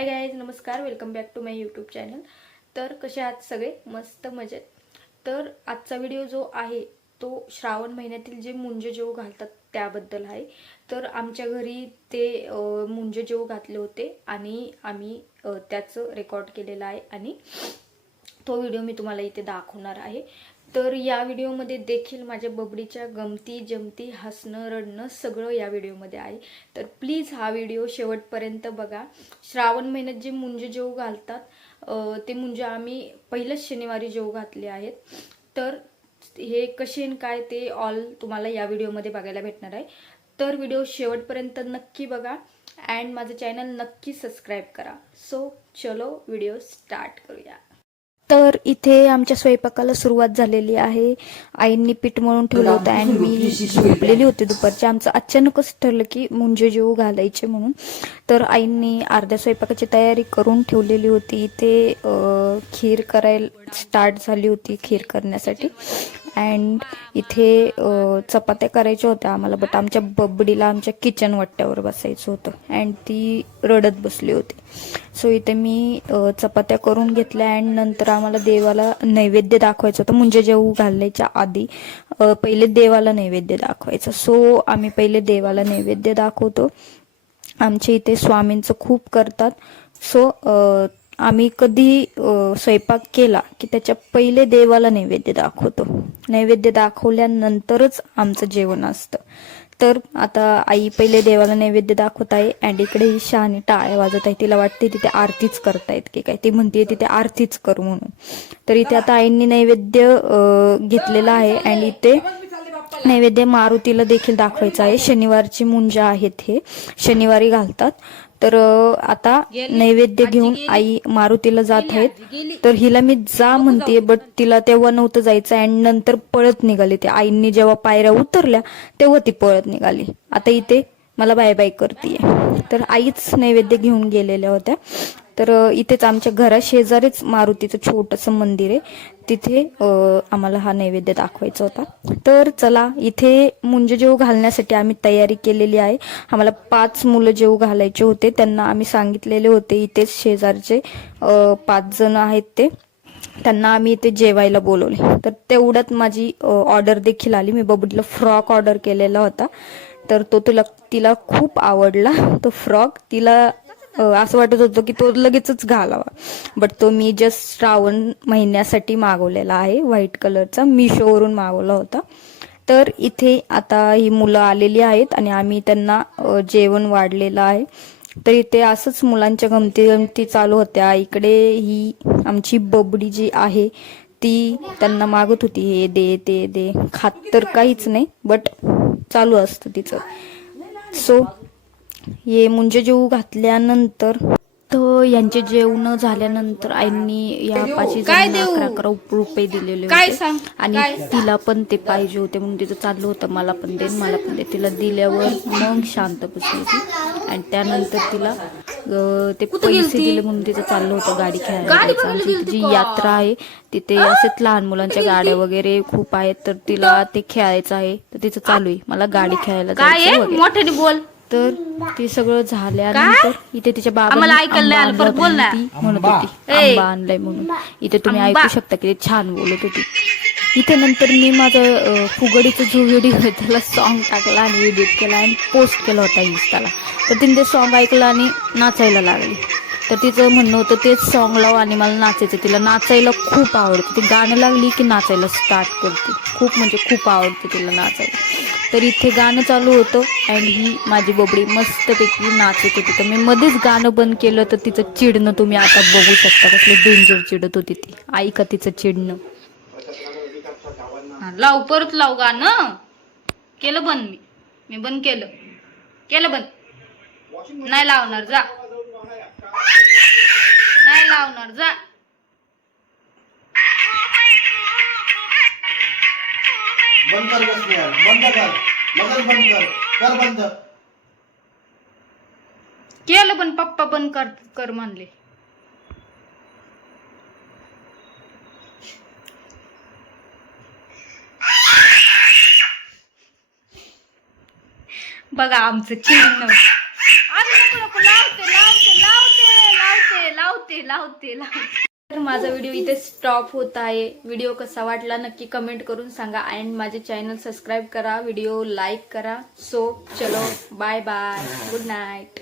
हाय guys, नमस्कार. Welcome back to my YouTube channel. तर कसे आहात सगळे? मस्त मजेत. तर आजचा व्हिडिओ जो आहे तो श्रावण महिन्यातील जे मुंजे जेवू घालतात त्याबद्दल आहे. तर आमच्या घरी ते मुंजे जेवू घातले होते आणि आम्ही त्याचं रेकॉर्ड केलेलं आहे आणि तो व्हिडिओ मी तुम्हाला इथे दाखवणार आहे. तर या व्हिडिओमध्ये देखील माझ्या बबडीच्या गमती जमती, हसणं रडणं सगळं या व्हिडिओमध्ये आहे. तर प्लीज हा व्हिडिओ शेवटपर्यंत बघा. श्रावण महिन्यात जे मुंजे जेवू घालतात ते मुंजे आम्ही पहिल्याच शनिवारी जेवू घातले आहेत. तर हे कसे काय ते ऑल तुम्हाला या व्हिडिओमध्ये बघायला भेटणार आहे. तर व्हिडिओ शेवटपर्यंत नक्की बघा अँड माझं चॅनल नक्की सबस्क्राईब करा. सो चलो व्हिडिओ स्टार्ट करूया. तर इथे आमच्या स्वयंपाकाला सुरुवात झालेली आहे. आईंनी पीठ मळून ठेवलं होतं आणि मी झोपलेली होते दुपारची. आमचं अचानकच ठरलं की मुंजे जेवू घालायचे म्हणून. तर आईंनी अर्ध्या स्वयंपाकाची तयारी करून ठेवलेली होती. इथे खीर करायला स्टार्ट झाली होती, खीर करण्यासाठी. अँड इथे चपात्या करायच्या होत्या आम्हाला, बट आमच्या बबडीला आमच्या किचन वट्ट्यावर बसायचं होतं अँड ती रडत बसली होती. सो इथे मी चपात्या करून घेतल्या अँड नंतर आम्हाला देवाला नैवेद्य दाखवायचं होतं. म्हणजे जेवू घालायच्या आधी पहिले देवाला नैवेद्य दाखवायचं. सो आम्ही पहिले देवाला नैवेद्य दाखवतो. आमच्या इथे स्वामींचं खूप करतात. सो आम्ही कधी स्वयंपाक केला की त्याच्या पहिले देवाला नैवेद्य दाखवतो. नैवेद्य दाखवल्यानंतरच आमचं जेवण असतं. तर आता आई पहिले देवाला नैवेद्य दाखवत आहे अँड इकडे ही शहाणी टाळ्या वाजत आहे. तिला वाटते तिथे आरतीच करतायत की काय. ती म्हणते तिथे आरतीच कर म्हणून. तर इथे आता आईंनी नैवेद्य घेतलेला आहे अँड इथे नैवेद्य मारुतीला देखील दाखवायचं आहे. शनिवारची मुंजा आहेत, हे शनिवारी घालतात. तर आता नैवेद्य घेऊन आई मारुतीला जात आहेत. तर हिला मी जा म्हणते बट तिला तेव्हा नव्हतं जायचं अँड नंतर पळत निघाली. ते आईंनी जेव्हा पायऱ्या उतरल्या तेव्हा ती पळत निघाली. आता इथे मला बाय बाय करतीये. तर आईच नैवेद्य घेऊन गेलेल्या होत्या. तर इथेच आमच्या घराशेजारीच मारुतीचं छोटंसं मंदिर आहे. तिथे आम्हाला हा नैवेद्य दाखवायचा होता. तर चला, इथे मुंजे जेवू घालण्यासाठी आम्ही तयारी केलेली आहे. आम्हाला 5 मुलं जेवू घालायचे होते. त्यांना आम्ही सांगितलेले होते, इथेच शेजारचे 5 जण आहेत ते, त्यांना आम्ही इथे जेवायला बोलवले. तर तेवढ्यात माझी ऑर्डर देखील आली. मी बबडीला फ्रॉक ऑर्डर केलेला होता. तर तो तिला खूप आवडला तो फ्रॉक. तिला असं वाटत होतं की तो लगेचच घालावा, बट तो मी जस्ट श्रावण महिन्यासाठी मागवलेला आहे. व्हाईट कलरचा मिशोवरून मागवला होता. तर इथे आता ही मुलं आलेली आहेत आणि आम्ही त्यांना जेवण वाढलेलं आहे. तर इथे असंच मुलांच्या गमती गमती चालू होत्या. इकडे ही आमची बबडी जी आहे ती त्यांना मागत होती, हे दे ते दे. खात तर काहीच नाही बट चालू असतं तिचं. सो हे मुंजे जेवू घातल्यानंतर तर यांचे जेवण झाल्यानंतर आईंनी या 5 जणांना 11 रुपये दिलेले होते आणि तिला पण ते पाहिजे होते म्हणून तिचं चाललं होतं मला पण दे मला पण दे. तिला दिल्यावर मग शांत बसली ती आणि त्यानंतर तिला ते पैसे दिले म्हणून तिचं चाललं होतं गाडी खेळायला जायचं. आमची जी यात्रा आहे तिथे असेच लहान मुलांच्या गाड्या वगैरे खूप आहेत. तर तिला ते खेळायचं आहे. तर तिचं चालू आहे मला गाडी खेळायला जायचं वगैरे. तर ते सगळं झाल्यानंतर इथे तिच्या बाबांनी आंबा ती म्हणत होती आंबा आणलाय म्हणून. इथे तुम्ही ऐकू शकता की छान बोलत होती. इथे नंतर मी माझं फुगडीचा जो व्हिडिओ आहे त्याला सॉन्ग टाकला आणि एडिट केला आणि पोस्ट केला होता इन्स्टाला. तर तिने ते सॉन्ग ऐकलं आणि नाचायला लागली. तर तिचं म्हणणं होतं तेच सॉन्ग लाव आणि मला नाचायचं. तिला नाचायला खूप आवडतं. ती गाणं लागली की नाचायला स्टार्ट करते. खूप म्हणजे खूप आवडते तिला नाचायला. तर इथे गाणं चालू होतं अँड ही माझी बबडी मस्तपैकी नाचत होती. तर मी मध्येच गाणं बंद केलं तर तिचं चिडणं तुम्ही आता बघू शकता. कसले डेंजर चिडत होती ती. ऐका तिचं चिडणं. लाव परत लाव गाणं. केलं बंद मी बंद केलं बंद. नाही लावणार जा. नाही लावणार जा. बंद कर बस यार. बंद कर लगेच बंद कर बंद. केलं पण पप्पा बंद कर म्हणले. बघा आमचं चिडणं. लावते लावते. तर माझा व्हिडिओ इथे स्टॉप होत आहे. व्हिडिओ कसा वाटला नक्की कमेंट करून सांगा अँड माझे चॅनल सबस्क्राईब करा, व्हिडिओ लाईक करा. सो चलो बाय बाय, गुड नाईट.